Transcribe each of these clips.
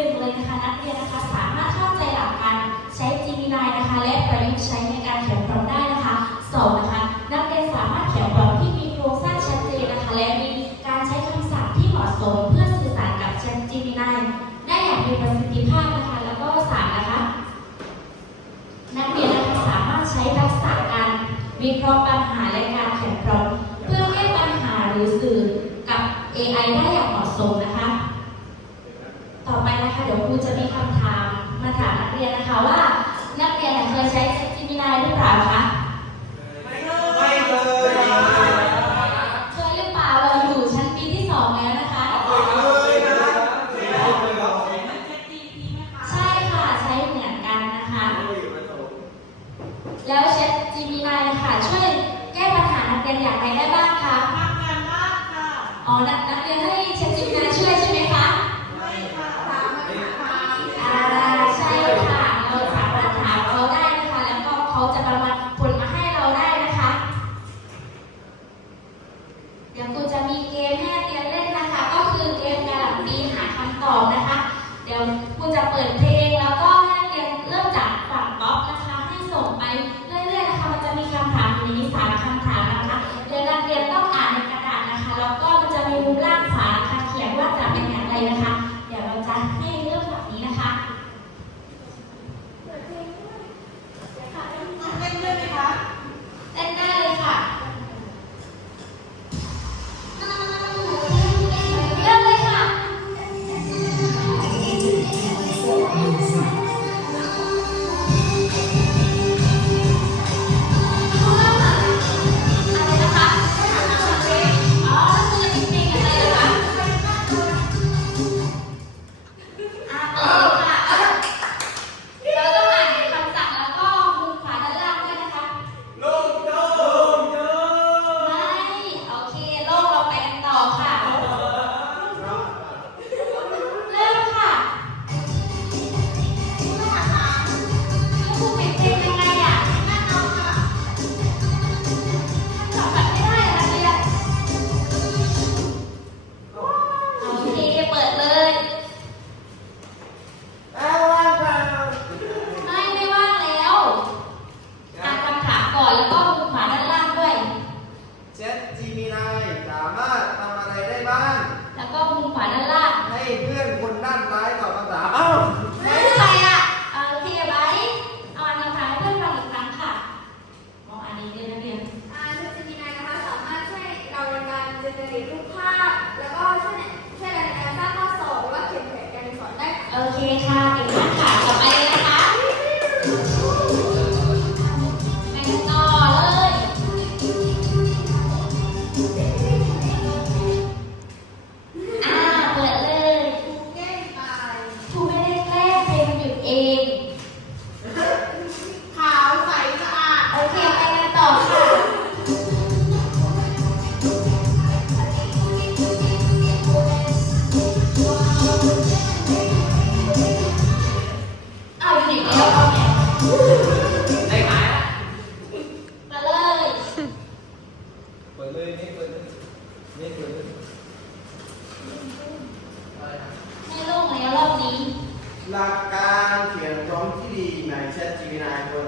ึ่งเลยนะคะนักเรียนนะคะสามารถเข้าใจหลักการใช้ Gemini นะคะ และประยุกต์ใช้ในการเขียนพร้อมได้นะคะสองนะคะนักเรียนสามารถเขียนพร้อมที่มีโครงสร้างชัดเจนนะคะ และมีการใช้คำศัพท์ที่เหมาะสมเพื่อสื่อสารกับ Gemini ได้อย่างมีประสิทธิภาพนะคะ แล้วก็สามนะคะ นักเรียนนะคะสามารถใช้ทักษะการวิเคราะห์ปัญหาและการเขียนพร้อมเพื่อแก้ปัญหาหรือสื่อกับ AI ได้ จะใช้สกิมินายหรือเปล่า เขาจะประมาณ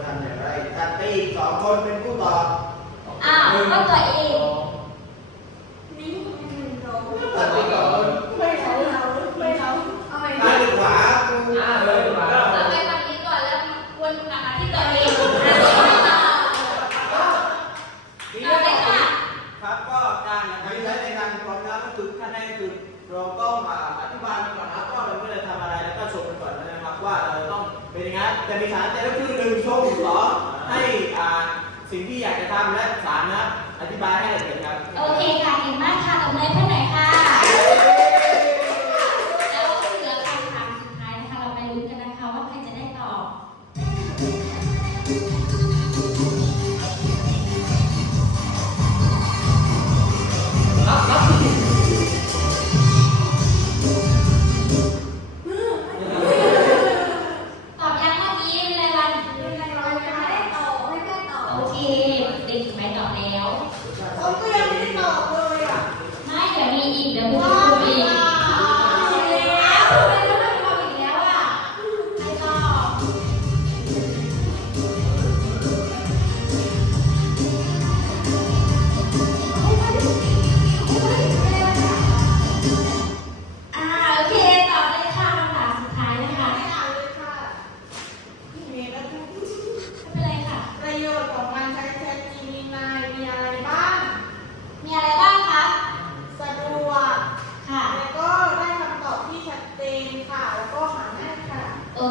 ทำอย่างไรตัดไปอีกสองคนเป็นผู้ตอบอ้าวก็ตัวเอง ธรรมและสารนะอธิบายให้ละเอียดครับ โอเคค่ะเก่งมากค่ะตบมือเพื่อนหน่อยค่ะ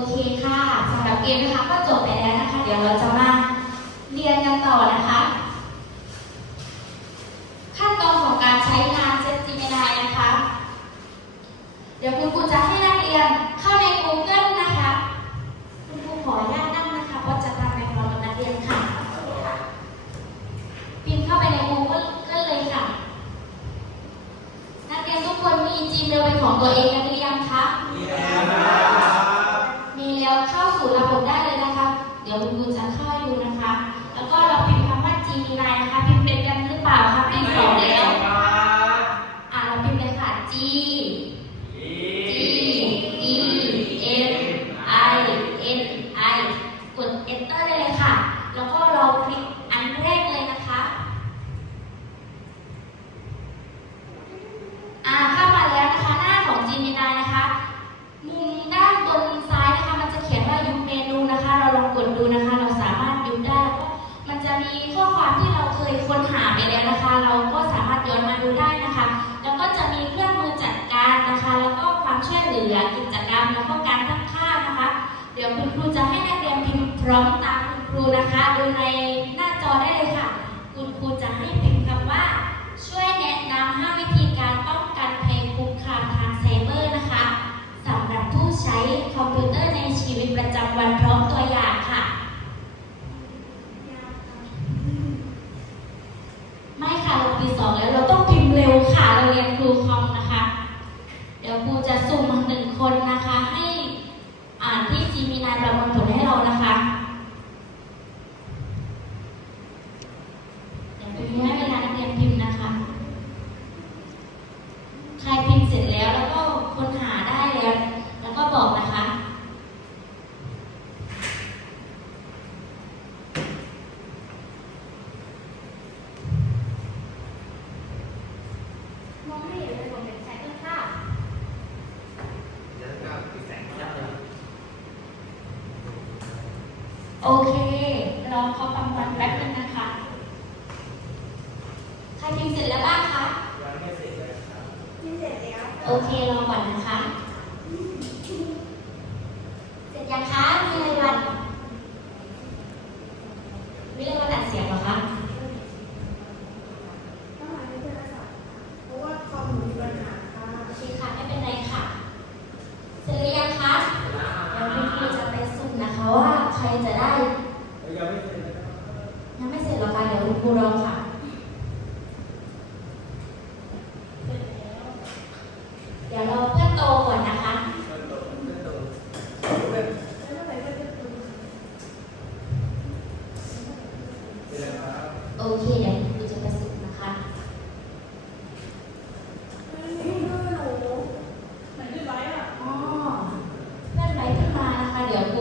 เคค่ะสำหรับเกมนะคะก็จบไปแล้วนะคะ เดี๋ยวเราจะมาเรียนกันต่อนะคะ ขั้นตอนของการใช้งานเซตจีเมนายนะคะ เดี๋ยวคุณครูจะให้นักเรียนเข้าใน Google นะคะ คุณครูขออนุญาตนั่งนะคะเพราะจะทำในพร้อมนักเรียนค่ะพิมพ์เข้าไปใน Google เลยค่ะ นักเรียนทุกคนมีจีเมลเป็นของตัวเอง 我们不参考。 ครูจะให้นักเรียนพิมพ์พร้อมตามคุณครูนะคะ ดูในหน้าจอได้เลยค่ะ คุณครูจะให้พิมพ์คำว่า ช่วยแนะนำ5วิธีการป้องกันภัยคุกคามทางไซเบอร์นะคะสำหรับผู้ใช้คอมพิวเตอร์ในชีวิตประจำวันพร้อมตัวอย่างค่ะ ไม่ค่ะเราปีสองแล้ว โอเค ลองเขาฟังฟังแป๊บ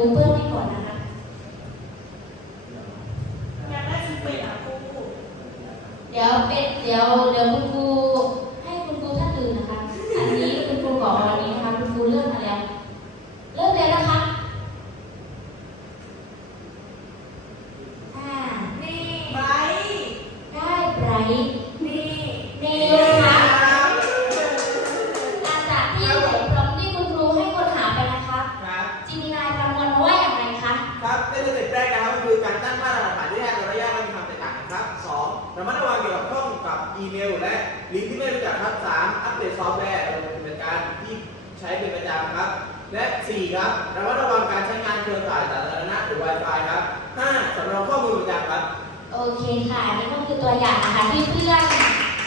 culpa ลิงก์ที่ไม่รู้จักครับ 3 อัปเดตซอฟต์แวร์ระบบจัติการที่ใช้เป็นประจำครับ และ 4 ครับระมัดระวังการใช้งานเครือข่ายสาธารณะหรือ Wi-Fi ครับ 5สำรองข้อมูลประจำครับ โอเคค่ะนี่ก็คือตัวอย่างนะคะที่เพื่อน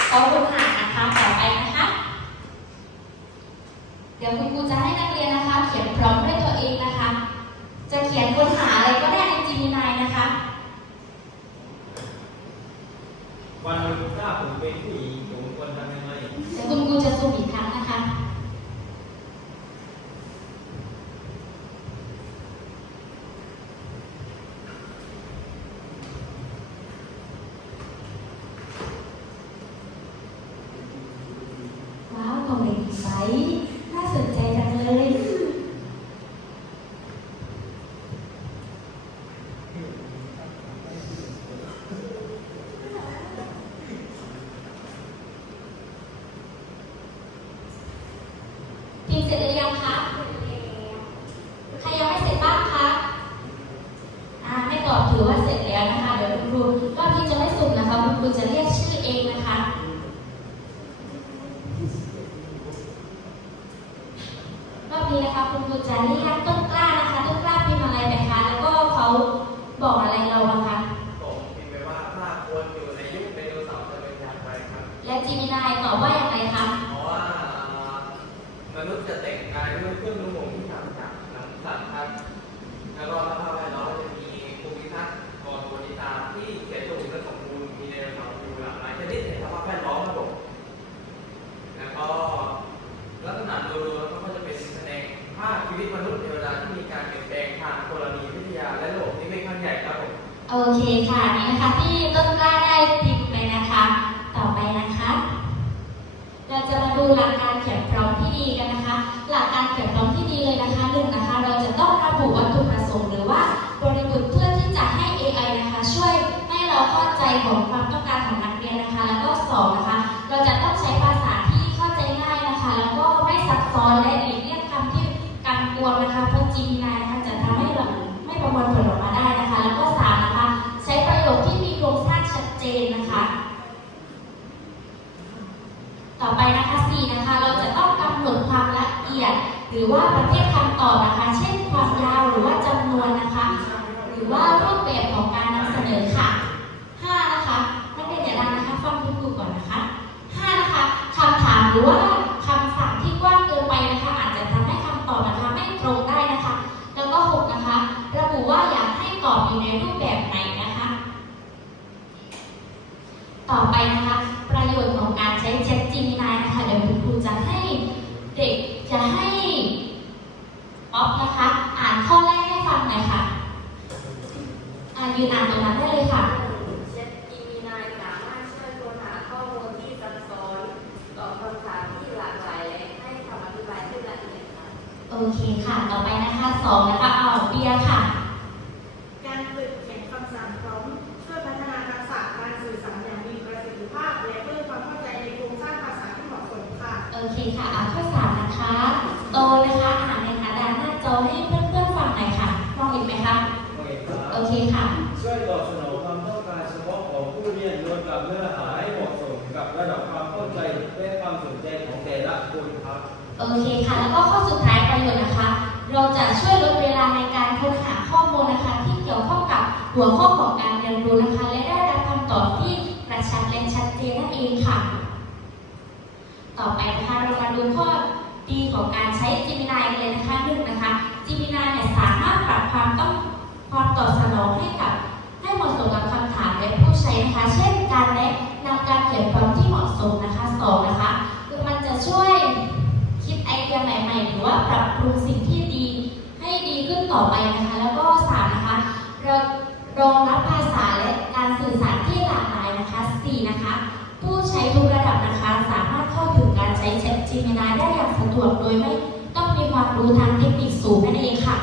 เขาคุนหานะคะต่อไปนะคะ เดี๋ยวคุณครูจะให้นักเรียนนะคะ เขียนพร้อม วันถ้าผมเป็นผู้หญิงผมควรทำยังไงคุณครูจะซูมอีกครั้งนะคะ น้องที่ดีเลยนะคะหนึ่งนะคะ เราจะต้องระบุวัตถุประสงค์หรือว่าบริบทเพื่อำนวนนะคะ หรือว่ารูปแบบของการนำเสนอค่ะ 5 นะคะนักเรียนอย่าดังนะคะฟังคุณครูก่อนนะคะ 5 นะคะคำถามหรือว่าคำสั่งที่กว้างเกินไปนะคะ อาจจะทำให้คำตอบนะคะไม่ตรงได้นะคะ แล้วก็ 6 นะคะ ระบุว่าอยากให้ตอบอยู่ในรูปแบบไหนนะคะ ต่อไปนะคะ ประโยชน์ของการใช้ Chat Gemini นะคะ เดี๋ยวคุณครูจะให้เด็กจะให้ป๊อปนะคะ อ่านข้อแรกให้ฟังหน่อยค่ะ อ่ายืนอ่านตรงนั้นได้เลยค่ะเจ็ดจีมินายสามารถช่วยค้นหาข้อมูลที่ซับซ้อนตอบคำถามที่หลากหลายและให้คำอธิบายที่ละเอียดค่ะ โอเคค่ะ ต่อไปนะคะสองนะคะ ยกับเนื้อหาให้เหมาะสมกับระดับความเข้าใจและความสนใจของแต่ละคนครับ โอเคค่ะ แล้วก็ข้อสุดท้ายประโยชน์นะคะ เราจะช่วยลดเวลาในการค้นหาข้อมูลนะคะ ที่เกี่ยวข้องกับหัวข้อของการเรียนรู้นะคะ และได้รับคำตอบที่กระชับและชัดเจนนั่นเองค่ะ ต่อไปนะคะเรามาดูข้อดีของการใช้ Gemini กันเลยนะคะหนึ่งนะคะ Gemini เนี่ยสามารถปรับความต้องความตอบสนองให้กับให้เหมาะสมกับามและผู้ใช้นะคะ เช่นการแนะนำการเขียนพร้อมที่เหมาะสมนะคะสองนะคะคือมันจะช่วยคิดไอเดียใหม่ๆ หรือว่าปรับปรุงสิ่งที่ดีให้ดีขึ้นต่อไปนะคะ แล้วก็สามนะคะเรารองรับภาษาและการสื่อสารที่หลากหลายนะคะสี่นะคะ ผู้ใช้ทุกระดับนะคะ สามารถเข้าถึงการใช้ Chat Gemini ได้อย่างสะดวกโดยไม่ต้องมีความรู้ทางเทคนิคสูงนั่นเองค่ะ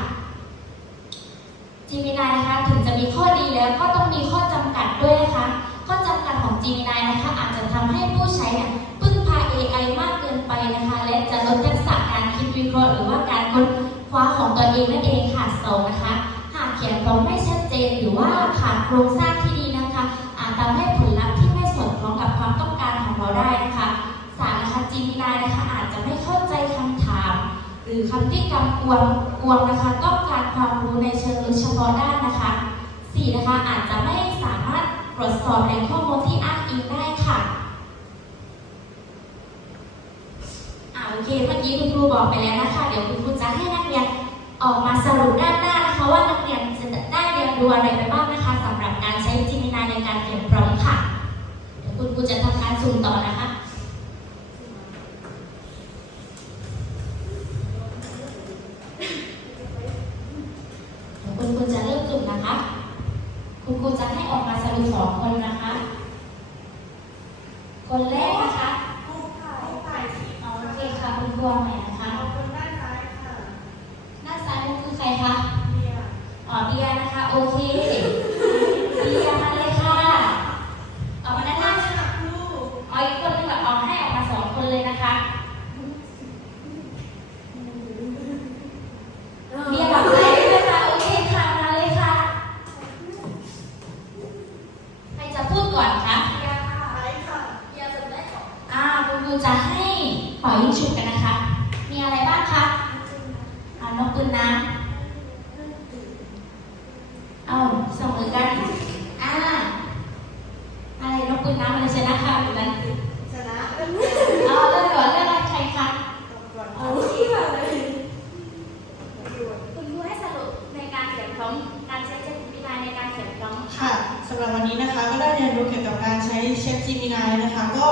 Gemini นะคะถึงจะมีข้อดีแล้วก็ต้องมีข้อจำ ด้วยนะคะข้อจำกัดของ Gemini นะคะ อาจจะทำให้ผู้ใช้เนี่ยพึ่งพา AI มากเกินไปนะคะ และจะลดทักษะการคิดวิเคราะห์หรือว่าการค้นคว้าของตัวเองนั่นเองค่ะสองนะคะ หากเขียนพร้อมไม่ชัดเจน หรือว่าขาดโครงสร้างที่ดีนะคะ อาจทำให้ผลลัพธ์ที่ไม่สอดคล้องกับความต้องการของเราได้นะคะสามนะคะ Gemini นะคะอาจจะไม่เข้าใจคำถาม หรือคำที่กำกวมกวมนะคะ ต้องการความรู้ในเชิงลึกเฉพาะด้านนะคะ สี่นะคะอาจจะไม่สามารถตรวจสอบในข้อมูลที่อ้างอิงได้ค่ะอ่าโอเคเมื่อกี้คุณครูบอกไปแล้วนะคะ เดี๋ยวคุณครูจะให้นักเรียนออกมาสรุปด้านหน้านะคะ ว่านักเรียนจะได้เรียนรู้อะไรไปบ้างนะคะสำหรับการใช้ Gemini ในการเขียนพร้อมค่ะ เดี๋ยวคุณครูจะทำการสุ่มต่อนะคะ ครูจะให้ออกมาสรุปสองคนนะคะ คนแรกนะคะ ผู้ถ่ายผู้ถ่ายคลิป เอาโอเคค่ะคุณครูเอาใหม่นะคะ เอาคนด้านซ้ายค่ะ ด้านซ้ายมือคือใครคะ เบียร์ อ๋อเบียร์นะคะ โอเค เบียร์มาเลยค่ะ เอามาด้านหน้า ค่ะครู เอาอีกคนหนึงแบบเอาให้ออกมาสองคนเลยนะคะ เบียร์แบบไหนด้วยค่ะ โอเคค่ะ มาเลยค่ะ ใครจะพูดก่อนคะ เบียร์ค่ะ ซ้ายค่ะ เบียร์จะได้ก่อน อ่าคุณครูจะให้เป่ายิงฉุบกันนะคะ มีอะไรบ้างคะอ่านกปืนน้ำเอาส่งมือกัน อ่า อะไรนกปืนน้ำอะไรชนะค่ะหรือกันชนะเอาเริ่มก่อนเริ่มใครคะก่อนเอาที่มาเลยคุณครูให้สรุปในการเขียนพร้อมการใช้เจมินายในการเขียนพร้อมค่ะสำหรับวันนี้นะคะก็ได้เรียนรู้เกี่ยวกับการใช้ Chat Gemini นะคะ ก็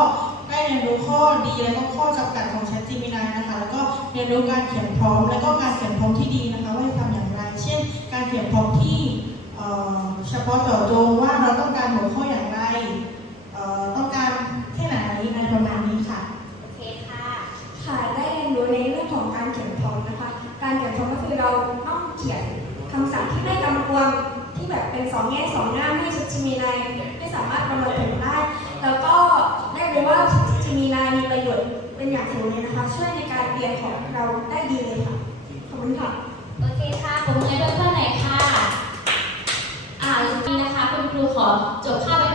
ได้เรียนรู้ข้อดีและก็ข้อจำกัดของ Chat Gemini นะคะ แล้วก็เรียนรู้การเขียนพร้อม และก็การเขียนพร้อมที่ดีนะคะ ว่าจะทำอย่างไร เช่น การเขียนพร้อมที่เอ่อเฉพาะเจาะจงว่าเราต้องการหัวข้ออย่าง แบบเป็นสองแง่สองหน้าที่ชัดจิมีนายไม่สามารถประเมินผลได้ แล้วก็ได้รู้ว่าจิมีนายมีประโยชน์เป็นอย่างสูงเลยนะคะ ช่วยในการเรียนของเราได้ดีเลยค่ะ ขอบคุณค่ะ โอเคค่ะผมเรียนด้วยเพื่อนไหนอยค่ะ อ่าวันนี้นะคะคุณครูขอจบภาพ